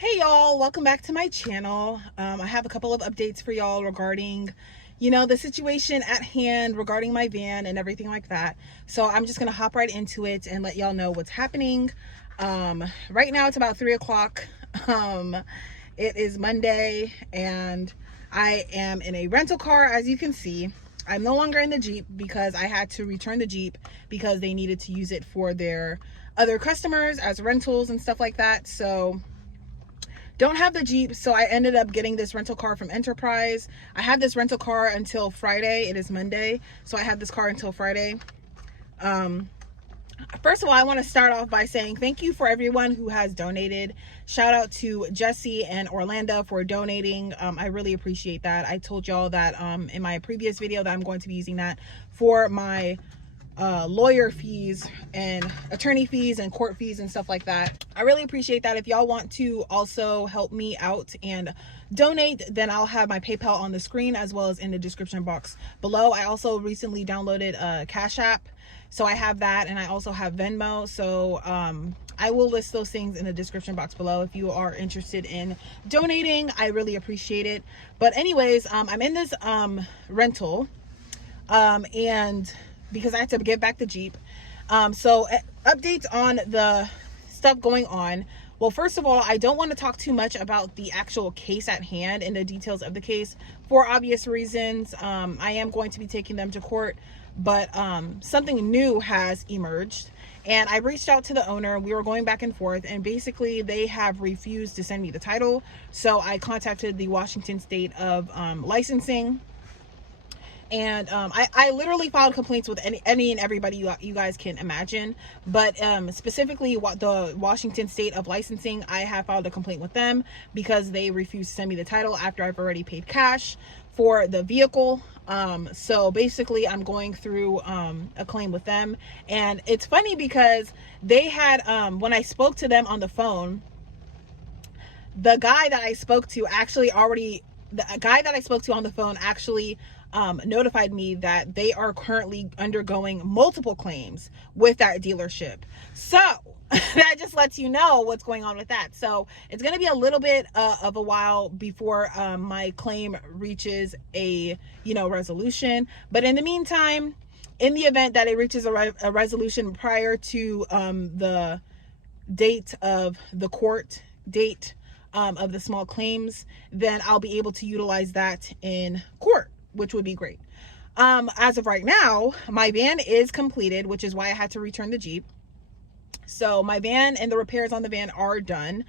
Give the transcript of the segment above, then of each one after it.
Hey y'all, welcome back to my channel. I have a couple of updates for y'all regarding, the situation at hand regarding my van and everything like that. So I'm just gonna hop right into it and let y'all know what's happening. Right now it's about 3 o'clock. It is Monday and I am in a rental car, as you can see. I'm no longer in the Jeep because I had to return the Jeep because they needed to use it for their other customers as rentals and stuff like that. So don't have the Jeep, so I ended up getting this rental car from Enterprise. I had this rental car until Friday. It is Monday, so I had this car until Friday. First of all, I want to start off by saying thank you for everyone who has donated. Shout out to Jesse and Orlando for donating. I really appreciate that. I told y'all that in my previous video that I'm going to be using that for my lawyer fees and attorney fees and court fees and stuff like that. I really appreciate that. If y'all want to also help me out and donate, then I'll have my PayPal on the screen as well as in the description box below. I also recently downloaded a CashApp, so I have that, and I also have Venmo. So I will list those things in the description box below if you are interested in donating. I really appreciate it. But anyways, I'm in this rental and because I had to get back the Jeep. So updates on the stuff going on. Well, first of all, I don't want to talk too much about the actual case at hand and the details of the case for obvious reasons. I am going to be taking them to court, but something new has emerged. And I reached out to the owner. We were going back and forth, and basically they have refused to send me the title. So I contacted the Washington State of licensing. And I literally filed complaints with any and everybody you guys can imagine, but specifically the Washington State of Licensing, I have filed a complaint with them because they refused to send me the title after I've already paid cash for the vehicle. So basically I'm going through a claim with them. And it's funny because they had when I spoke to them on the phone, the guy that I spoke to on the phone actually notified me that they are currently undergoing multiple claims with that dealership. So that just lets you know what's going on with that. So it's going to be a little bit of a while before my claim reaches a resolution. But in the meantime, in the event that it reaches a resolution prior to the date of the court date of the small claims, then I'll be able to utilize that in court, which would be great. As of right now, my van is completed, which is why I had to return the Jeep. So my van and the repairs on the van are done.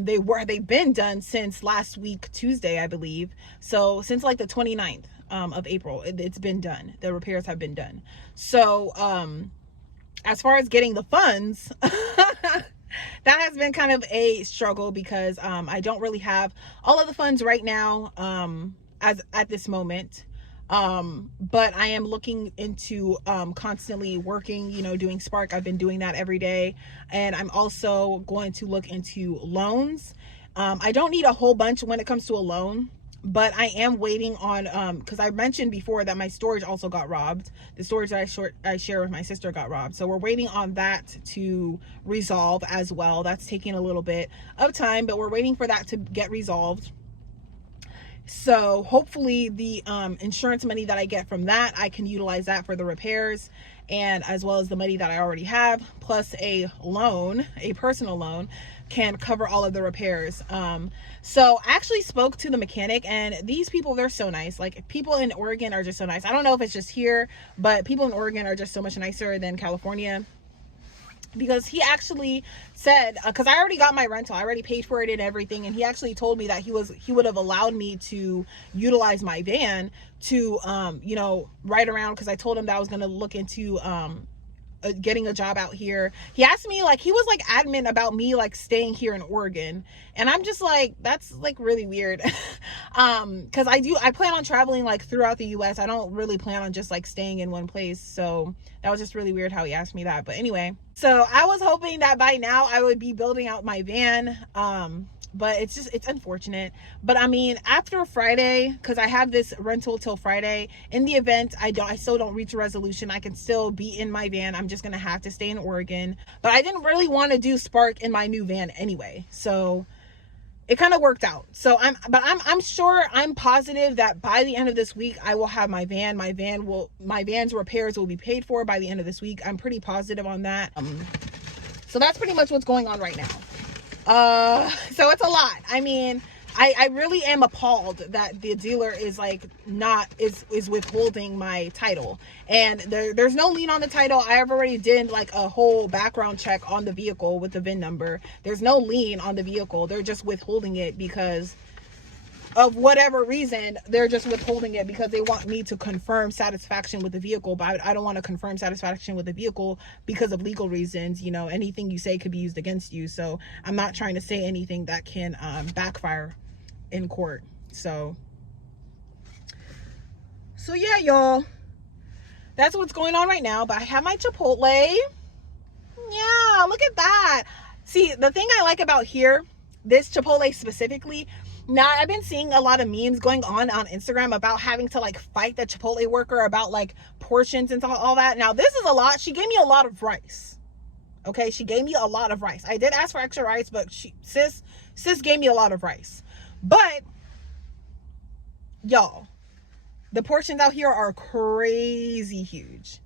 They've been done since last week, Tuesday, I believe. So since like the 29th of April, it's been done. The repairs have been done. So as far as getting the funds, that has been kind of a struggle because I don't really have all of the funds right now at this moment. But I am looking into constantly working, doing Spark. I've been doing that every day. And I'm also going to look into loans. I don't need a whole bunch when it comes to a loan, but I am waiting on, because I mentioned before that my storage also got robbed. The storage that I share with my sister got robbed. So we're waiting on that to resolve as well. That's taking a little bit of time, but we're waiting for that to get resolved. So hopefully the insurance money that I get from that, I can utilize that for the repairs, and as well as the money that I already have, plus a loan, a personal loan, can cover all of the repairs. So I actually spoke to the mechanic, and these people, they're so nice. Like, people in Oregon are just so nice. I don't know if it's just here, but people in Oregon are just so much nicer than California. Because he actually said, because I already got my rental, I already paid for it and everything, and he actually told me that he would have allowed me to utilize my van to ride around, because I told him that I was going to look into getting a job out here. He asked me, like, he was like adamant about me like staying here in Oregon, and I'm just like, that's like really weird. Because I plan on traveling like throughout the US. I don't really plan on just like staying in one place. So that was just really weird how he asked me that. But anyway, so I was hoping that by now I would be building out my van. But it's unfortunate. But I mean, after Friday, because I have this rental till Friday, in the event I still don't reach a resolution, I can still be in my van. I'm just gonna have to stay in Oregon. But I didn't really want to do Spark in my new van anyway, so it kind of worked out. So I'm sure, I'm positive that by the end of this week, I will have my van's repairs will be paid for by the end of this week. I'm pretty positive on that. So that's pretty much what's going on right now. So it's a lot. I mean, I really am appalled that the dealer is like is withholding my title, and there's no lien on the title. I already did like a whole background check on the vehicle with the VIN number. There's no lien on the vehicle. They're just withholding it because of whatever reason. They're just withholding it because they want me to confirm satisfaction with the vehicle, but I don't want to confirm satisfaction with the vehicle because of legal reasons. You know, anything you say could be used against you, so I'm not trying to say anything that can backfire in court. So yeah, y'all, that's what's going on right now. But I have my Chipotle. Yeah, look at that. See, the thing I like about here, this Chipotle specifically, now I've been seeing a lot of memes going on Instagram about having to like fight the Chipotle worker about like portions and all that. Now this is a lot. She gave me a lot of rice. Okay, she gave me a lot of rice. I did ask for extra rice, but sis gave me a lot of rice. But y'all, the portions out here are crazy huge.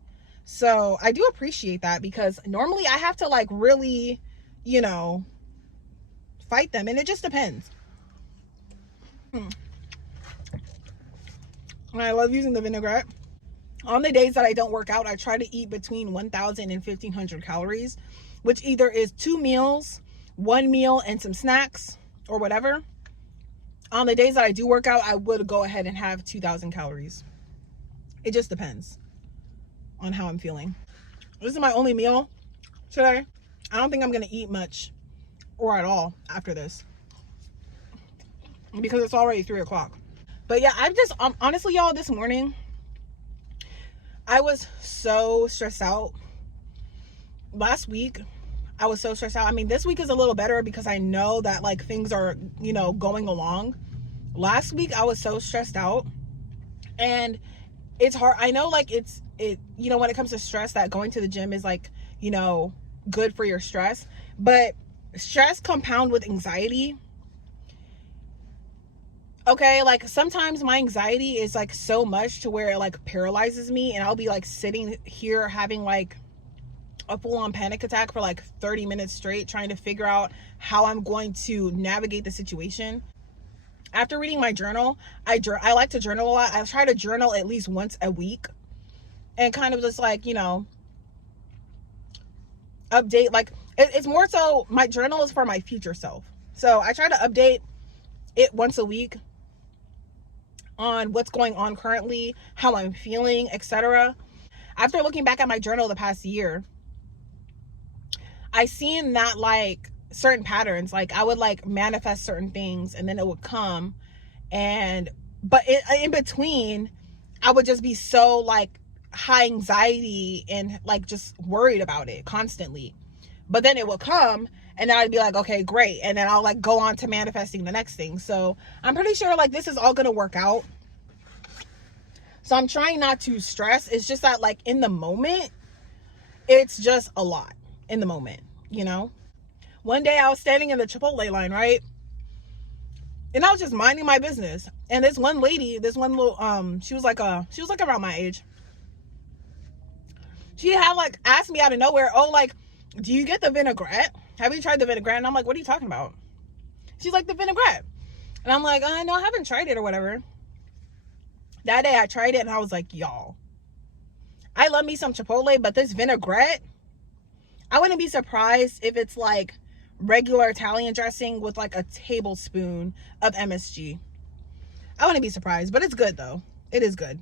So I do appreciate that, because normally I have to like really, you know, fight them, and it just depends. And I love using the vinaigrette. On the days that I don't work out, I try to eat between 1,000 and 1,500 calories, which either is 2 meals, 1 meal, and some snacks or whatever. On the days that I do work out, I would go ahead and have 2,000 calories. It just depends on how I'm feeling. This is my only meal today. I don't think I'm going to eat much or at all after this, because it's already 3 o'clock. But yeah, I've just, honestly, y'all, this morning, I was so stressed out. Last week, I was so stressed out. I mean, this week is a little better because I know that like things are, you know, going along. Last week, I was so stressed out, and it's hard. I know like you know, when it comes to stress, that going to the gym is like, you know, good for your stress, but stress compound with anxiety. Okay, like sometimes my anxiety is like so much to where it like paralyzes me, and I'll be like sitting here having like a full-on panic attack for like 30 minutes straight, trying to figure out how I'm going to navigate the situation. After reading my journal, I like to journal a lot. I try to journal at least once a week, and kind of just like, you know, update. Like it's more so my journal is for my future self, so I try to update it once a week on what's going on currently, how I'm feeling, etc. After looking back at my journal the past year, I seen that like certain patterns, like I would like manifest certain things and then it would come, but in between I would just be so like high anxiety and like just worried about it constantly. But then it would come, and then I'd be like, okay, great, and then I'll like go on to manifesting the next thing. So I'm pretty sure like this is all gonna work out. So I'm trying not to stress. It's just that like in the moment, it's just a lot in the moment, you know. One day I was standing in the Chipotle line, right? And I was just minding my business. And this one lady, this one little, she was like around my age. She had like asked me out of nowhere, oh, like, do you get the vinaigrette? Have you tried the vinaigrette? And I'm like, what are you talking about? She's like, the vinaigrette. And I'm like, no, I haven't tried it or whatever. That day I tried it and I was like, y'all, I love me some Chipotle, but this vinaigrette, I wouldn't be surprised if it's like regular Italian dressing with like a tablespoon of MSG. I wouldn't be surprised, but it's good though. It is good.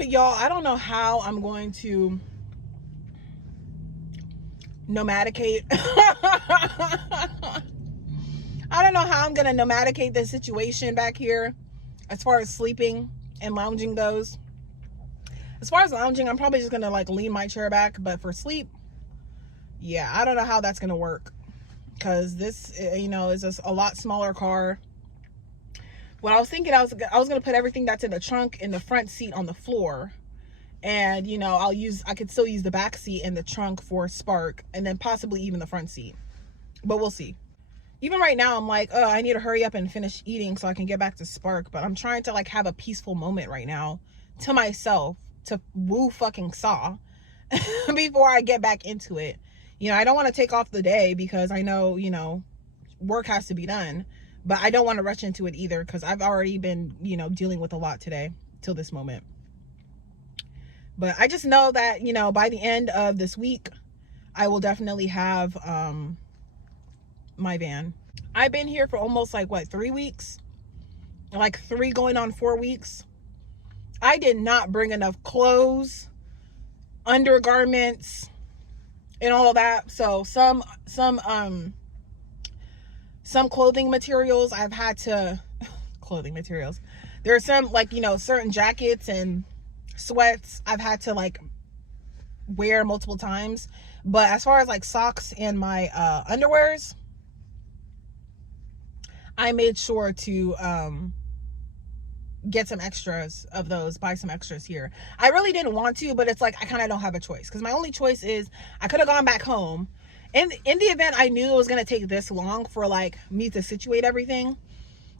Y'all, I don't know how I'm going to nomadicate. I don't know how I'm going to nomadicate this situation back here as far as sleeping and lounging goes. As far as lounging, I'm probably just going to like lean my chair back, but for sleep, yeah, I don't know how that's going to work, because this, you know, is just a lot smaller car. What I was thinking, I was going to put everything that's in the trunk in the front seat on the floor, and you know, I could still use the back seat and the trunk for Spark, and then possibly even the front seat, but we'll see. even right now, I'm like, oh, I need to hurry up and finish eating so I can get back to Spark. But I'm trying to like have a peaceful moment right now to myself to woo fucking Saw before I get back into it. You know, I don't want to take off the day because I know, you know, work has to be done, but I don't want to rush into it either because I've already been, you know, dealing with a lot today till this moment. But I just know that, you know, by the end of this week, I will definitely have my van. I've been here for almost like what, 3 weeks? Like 3 going on 4 weeks. I did not bring enough clothes, undergarments, and all of that. So some clothing materials I've had to clothing materials. There are some, like, you know, certain jackets and sweats I've had to like wear multiple times. But as far as like socks and my underwears, I made sure to get some extras of those, buy some extras here. I really didn't want to, but it's like I kind of don't have a choice because my only choice is I could have gone back home. And in the event I knew it was going to take this long for like me to situate everything,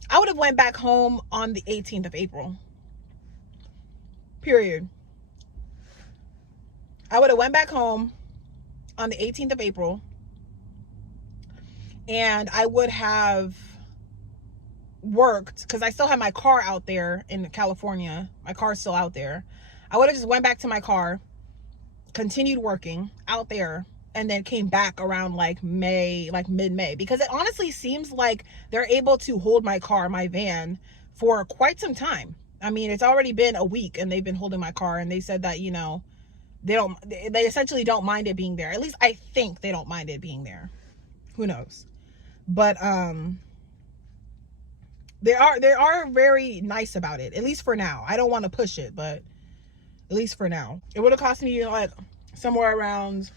I would have went back home on the 18th of April. Period. I would have went back home on the 18th of April, and I would have worked because I still have my car out there in California. My car's still out there. I would have just went back to my car, continued working out there, and then came back around like May, like mid-May, because it honestly seems like they're able to hold my car, my van, for quite some time. I mean, it's already been a week and they've been holding my car, and they said that, you know, they essentially don't mind it being there. At least I think they don't mind it being there. Who knows? But they are very nice about it, at least for now. I don't want to push it, but at least for now. It would have cost me like somewhere around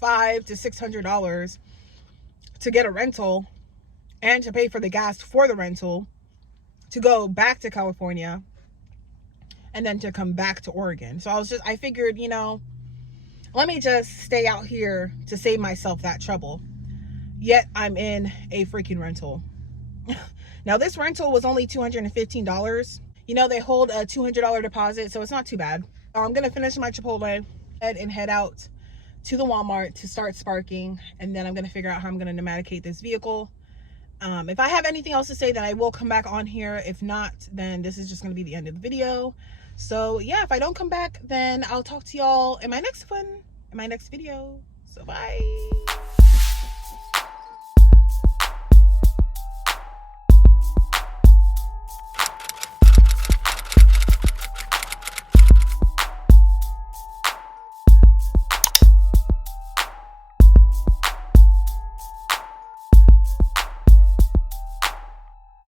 $500 to $600 to get a rental and to pay for the gas for the rental to go back to California and then to come back to Oregon. So I figured, you know, let me just stay out here to save myself that trouble. Yet I'm in a freaking rental. Now this rental was only $215. You know, they hold a $200 deposit, so it's not too bad. I'm gonna finish my Chipotle and head out to the Walmart to start sparking, and then I'm gonna figure out how I'm gonna pneumaticate this vehicle. If I have anything else to say, then I will come back on here. If not, then this is just gonna be the end of the video. So yeah, if I don't come back, then I'll talk to y'all in my next one, in my next video. So bye.